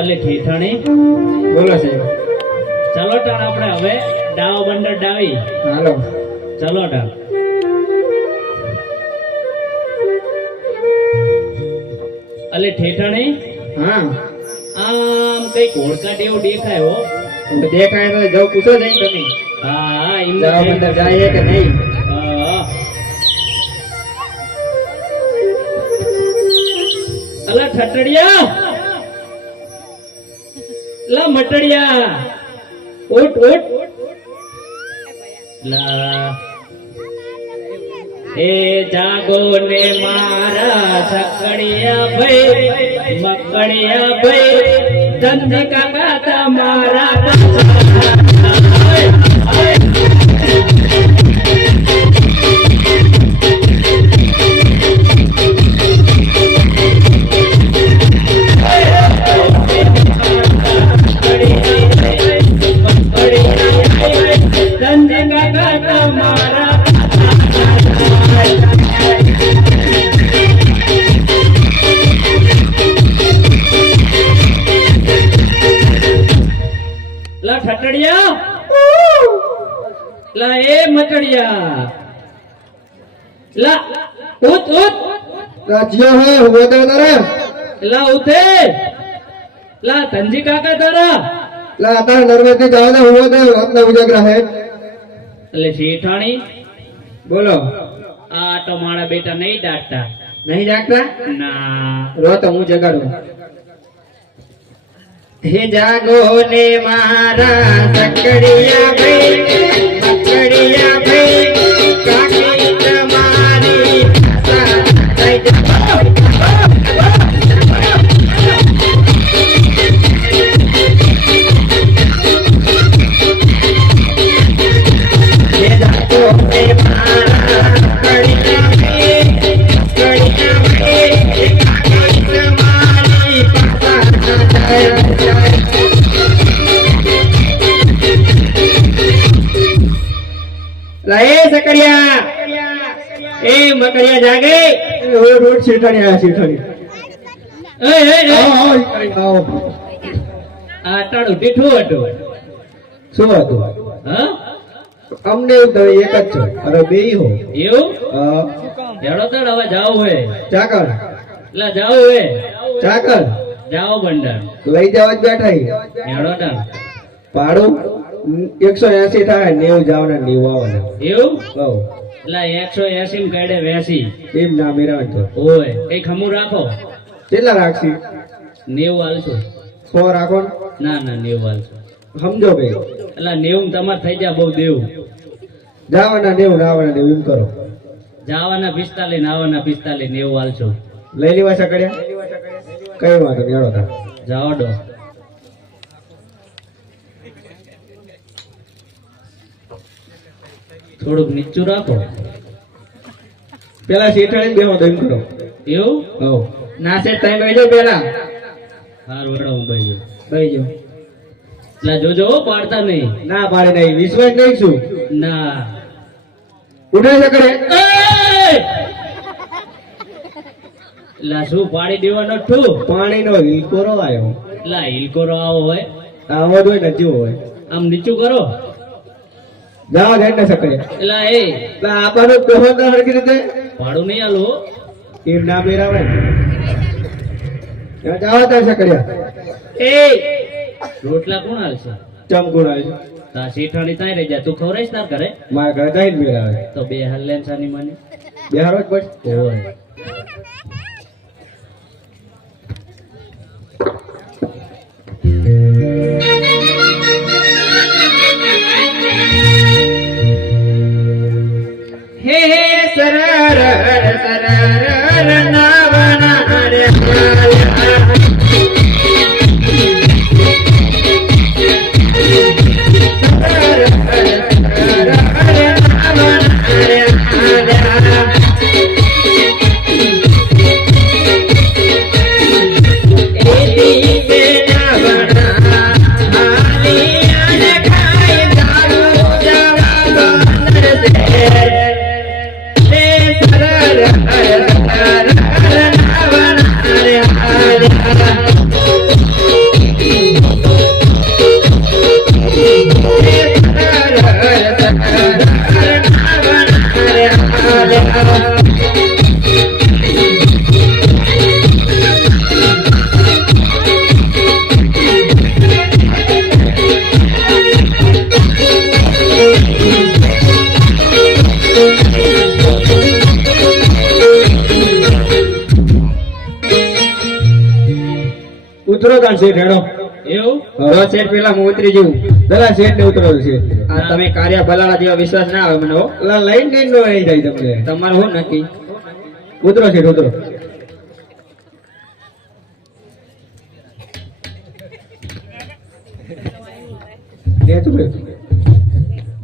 અલે ઠેઠાણી બોલો સાહેબ. ચાલો ટાણ આપણે હવે ડાવ બંદર ડાવી હાલો. ચાલો ટાણ અલે ઠેઠાણી હા આમ કઈ ઘોડકા જેવું દેખાય હો. દેખાય તો જાવ પૂછો જઈને તમે. હા એમ જાવ અંદર જાય કે નહીં? અલા ઠટડિયા લા મટડિયા ઉઠ ઉઠ લા એ જાગો ને મારા સકડિયા ભાઈ મકડિયા ભાઈ ધંધી કાકા તમારા ધંધી કાકા તમારા લા ઠટડિયા લા એ મટડિયા લા ઉત ઉત રાજ્યો હે હું તો તારે લા ઉતે લા ધનજી કાકા તારા લા આતા નર્મદી જાવ ને હું તો આપના ઉજાગરા હે. એટલે શેઠાણી બોલો. આ તો મારા બેટા નહીં ડાટતા નહીં જાગતા? ના રો તો હું જગાડું. હે જાગો ને મારા સકડિયા ભાઈ મકડિયા ભાઈ કાકી તમારી હે જાગો ને મારા સકડિયા ભાઈ મકડિયા ભાઈ કાકી તમારી લાએ સકડિયા એ મકડિયા જાગે ઓ રોડ શેઠાણી આ શેઠાણી એ આવો આવો. આ ટાણું ટીઠું હતું શું હતું? હા અમને તો એક જ છો અરે બે હો. એવું હા હેડો તડ હવે જાવ હોય ચાકર એટલે જાવ હોય ચાકર જાઓ બંદર લઈ જવા જ બેઠા હી. હેડો તડ ભાડું 180 થાય 90 જવાના 90 આવવાના. એવું હો એટલે 180 કાઢે 80 એમ ના મેરા તો હોય કઈ ખમું રાખો કેટલા રાખશી? 90 હાલશો 100 રાખો ને. ના ના 90 હાલશો સમજો ભાઈ. એટલે 90 તમારે થઈ જાય બહુ દેવું જવાના 90 આવવાના 90 એમ કરો. જાવાના 45 નાવાના 45 90 હાલશો લઈ લેવા સકડ્યા કઈ વાંધો નહીં. હેડો તાર જાઓ ડો થોડુંક નીચું રાખો પેલા શેઠાણી બેહો તો એમ કરો. એવું હો ના શેઠ તમે બેજો પેલા હારું હેડો હું બેસી જાઉં. બેજો. એટલે જોજો હો, પાડતા નહીં ના પાડે નહીં વિશ્વાસ નહીં શું ના ઉઠે સકડે એટલે શું પાડી દેવાનો ઠું પાણીનો હિલકોરો આવ્યો. એટલે હિલકોરો આવો હોય આવો જ હોય નથી હોય. આમ નીચું કરો જાઓ જાય ને સકડે એટલે એ આપવાનું કહો તો હરખી રીતે ભાડું નહીં આલો એમ ના મેરાવે ને. જાઓ તાર સકડ્યા એ રોટલા કોણ હાલશે ચમકુણ આવે છે તા શેઠાણી તાઈ રહી જા તું ખવરાઈશ તાર ઘરે મારા ઘરે જઈને મેરાવે તો બે હલ્લેન સાની મને બિહારો જ પડશે. હોય હે સરર સરર નાવના રે ઉતરો તાણ શેઠ હેડો એવું તો શેઠ પેલા હું ઉતરી જઉં. પેલા શેઠ ને ઉતરો છે આ તમે કાર્ય બલાડા જેવા વિશ્વાસ ના આવે મને હો. લઈને નો રહી જાય તમને તમારું શું નક્કી? ઉતરો શેઠ ઉતરો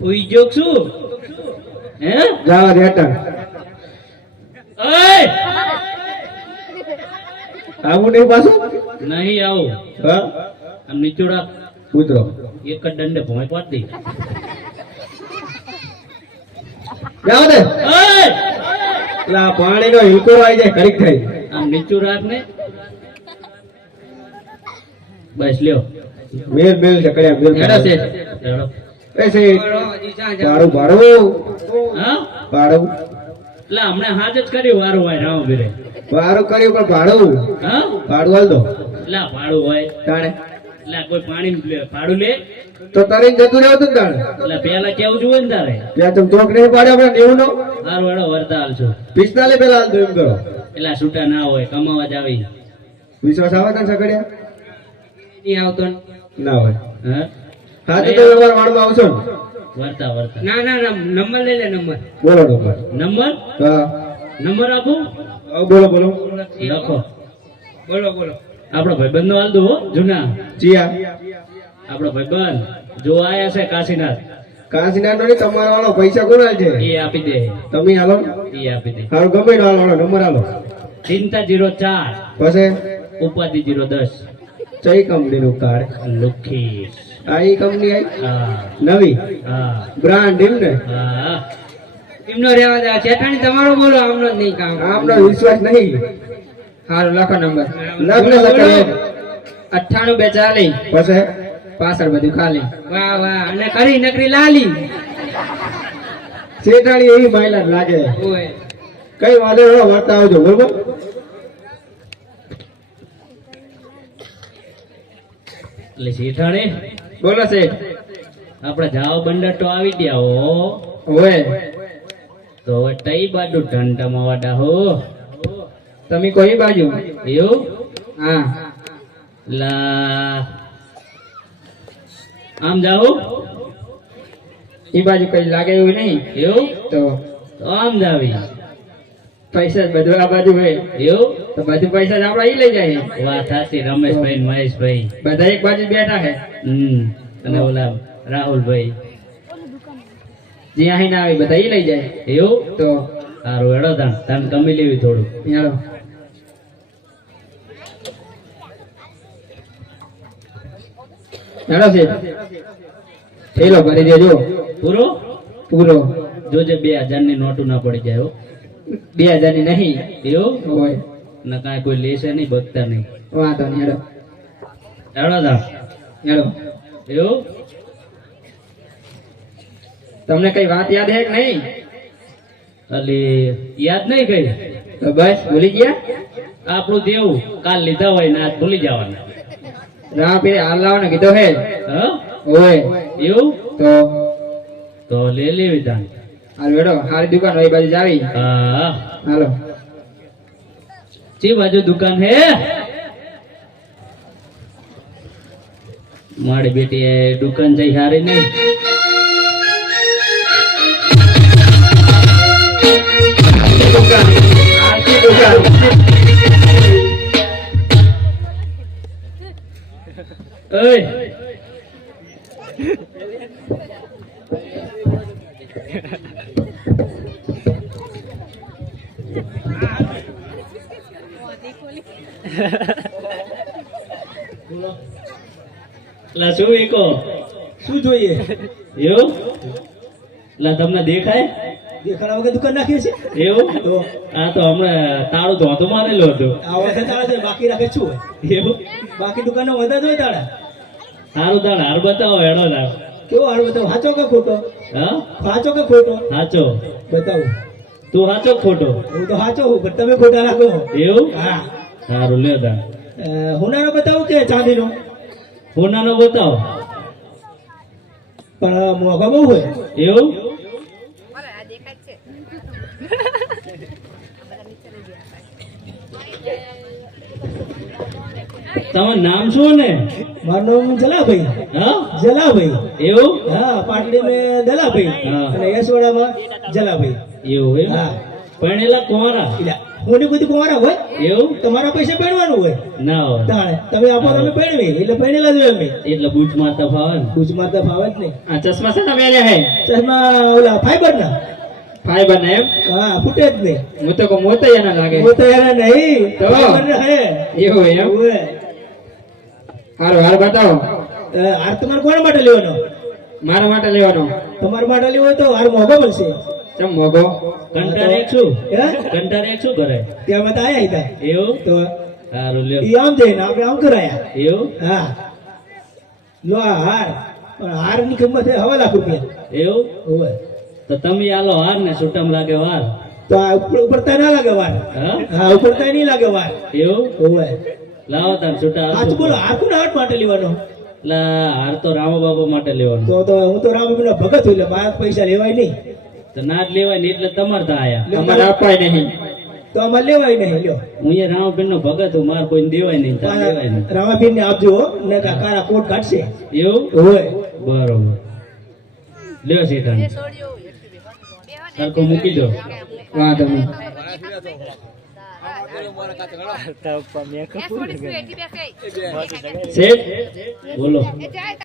ઉઈ જોક શું હે જાવા દેતા ઓય આવું નહીં પાછું નહીં આવું હા આમ નીચોડા ઉતરો એક જ દંડે ભોંય પાડ દે જાવ દે ઓય પેલા પાણી નો હિલકો આવી જાય ઘડીક થાય આમ નીચું રાખ ને બસ લ્યો મેલ મેલ ચકડ્યા મેલ હેડો શેઠ. ચાલો એ શેઠ ભાડું ભાડું હા ભાડું એટલે હમણાં હાજ જ કર્યું વારું હોય રામ ભીરે ભાડું કર્યું પણ ભાડું હા ભાડું હાલ દો એટલે આ ભાડું હોય તાણે એટલે કોઈ પાણી ભાડું લે તો તરીને જતું રહેતું ને તાણે એટલે પેલા કેવું જોઈએ ને તારે ત્યાં તમે ચોક નહીં પાડ્યો આપણે 90 નો સારું હેડો વરતા હાલશો 45 પેલા હાલ દો એમ કરો એટલે છૂટા ના હોય કમાવા જ આવી વિશ્વાસ આવે તને સકડ્યા નહીં આવતો ને. ના હોય હા હા તો વ્યવહાર વાળમાં આવશો ને વરતા વરતા ના ના ના, નંબર લઈ લે નંબર. બોલો નંબર નંબર હા નંબર આપું આવો બોલો બોલો લખો બોલો બોલો. આપણો ભાઈબંધ નો હાલ દો હો, જૂના જીયા આપણો ભાઈબંધ જો આયા છે કાશીનાથ કાંસીનાથ નો નહીં તમારો વાળો પૈસા કોણ હાલ છે એ આપી દે તમે હાલો એ આપી દે હારું ગમે નો હાલો નંબર હાલો ચિંતા 04 પછી ઉપાધિ 010 ચઈ કંપની નું કાર્ડ લુખી આ ઈ કંપની આવી હા નવી હા બ્રાન્ડ એમ ને હા એમનો રેવા દે. ચેટાણી તમારો બોલો, આમનો જ નહીં કામ. આપનો વિશ્વાસ નહીં હારું લખો નંબર. લગ્ન સકડે 98 240 પછી પાછળ બધું ખાલી. વાહ વાહ, અને કરી નકરી લાલી. શેઠાણી એવી માયલા જ લાગે ઓય કઈ વાંધો ન વાર્તા આવજો બરોબર એટલે શેઠાણે બોલો શેઠ. આપણે જાવ બંદર તો આવી ગયા હો ઓય તો હવે તઈ બાજુ ઢંઢામાં વાડા હો તમે કોઈ બાજુ? એવું હા લા આમ જાઓ એ બાજુ કઈ લાગે એવું નહીં. એવું તો તો આમ જાવી પૈસા જ બધું આ બાજુ હોય એવું તો બધું પૈસા જ આપડા ઈ લઈ જાય. વાત સાચી રમેશભાઈ ને મહેશભાઈ બધા એક બાજુ જ બેઠા છે. અને ઓલા રાહુલભાઈ જે અહીં ના આવે બધા ઈ લઈ જાય. એવું તો સારું હેડો તાન કમી લેવી થોડું હેડો. હેડો છે થેલો ભરી દેજો પૂરો પૂરો. જોજે 2000 ની નોટું ના પડી જાય હો 2000 ની નહીં એવું હોય. ને કાંઈ કોઈ લેશે નહીં બગતા નહીં વાંધો નહીં. હેડો હેડો તાન હેડો. એવું તમને કઈ વાત યાદ હે કે નહીં? અલી યાદ નહીં કઈ તો બસ ભૂલી ગયા. આપણું દેવું કાલ લીધા હોય ને આજ ભૂલી જવાના રાહ પે હાલ લાવો ને કીધો હે. હા ઓય એવું તો તો લે લેવી તાન હાલ હેડો. હારી દુકાન હોય એ બાજુ જાવી. હા હાલો. ચી બાજુ દુકાન હે મારી બેટી એ દુકાન જઈ હારી નહીં ઓય લા શું એકો શું જોઈએ એવું લા તમને દેખાય દેખાડા વગર દુકાન નાખીએ છે એવું તો આ તો હમણાં તાળું ધોતો મારેલો હતો આ વખતે તાળા છે બાકી રાખે શું હોય એવું બાકી દુકાનનો વધારે હોય તાળા સારું તાળ હાર બતાવો હેડો તાળ કેવો હાલ બતાવો સાચો કે ખોટો હા સાચો કે ખોટો સાચો બતાવો તું સાચો કે ખોટો હું તો સાચો હું પણ તમે ખોટા રાખો એવું હા સારું લે તાળ હોનારો બતાવો કે ચાંદીનો હોનાનો બતાવો પણ મોંઘા બહુ હોય એવું તમારું નામ શું ને મારું નામ જલાભાઈ. હા જલાભાઈ. એવું હા, પાટડી મેં દલાભાઈ હા. અને યશવાડામાં જલાભાઈ. એવું એમ હા. પરણેલા કુંવારા એટલે હું બધી કુંવારા હોય, એવું તમારા પૈસા પહેરવાનું હોય. ના હોય તાણે તમે આપો તમે પહેરવી એટલે પહેરેલા જ હોય અમે. એટલે બૂચ મારતા ફાવે ને ભુજમાં તો ફાવે જ નહીં. આ ચશ્મા છે ને મેલે હે ચશ્મા ઓલા ફાઈબર ના. ફાઈબર ને એમ હા, ફૂટે જ નહીં. હું તો કહું મોતો એના લાગે હું તો એના નહીં તો? ફાઈબર ના હે. એવું એમ ઓવે. હારું હાર બતાવો હાર તમારે કોના માટે લેવાનો? મારા માટે લેવાનો તમારા માટે લેવો હોય તો હાર મોંઘો મળશે. ચમ મોગો કંટાર એક છું હે? કંટાર એક શું કરે ત્યાં અમે તો આયા હતા. એવું તો સારું લ્યો ઈ આમ જઈને આપણે આમ કરાયા. એવું હા, લો આ હાર. પણ હારની કિંમત છે 1.5 લાખ રૂપિયા. એવું ઓવે. તો તમે આલો વાર ને છૂટમ લાગે વાર તો આ ઉપરતા ના લાગે વાર. હા હા, ઉપરતા નહીં લાગે વાર. એવું ઓવે. લાવો તાર છૂટા સાચું બોલો, હાર કોના હાથ માટે લેવાનો? લા હાર તો રામા બાબા માટે લેવાનું તો હું તો રામબાબુનો ભગત છું એટલે મારા પૈસા લેવાય નહીં. તો ના જ લેવાય ને એટલે તમારે તો આયા અમારે અપાય નહીં તો અમારે લેવાય નહીં. લ્યો હું એ રામાબેન નો ભગત હું મારે કોઈ દેવાય નહીં તાર લેવાય નહીં રામાબીન ને આપજો હો, ને કારા કોટ કાઢશે. એવું હોય. બરોબર લ્યો શેઠાણ સરખો મૂકી દો વાંધો નહીં શેઠ બોલો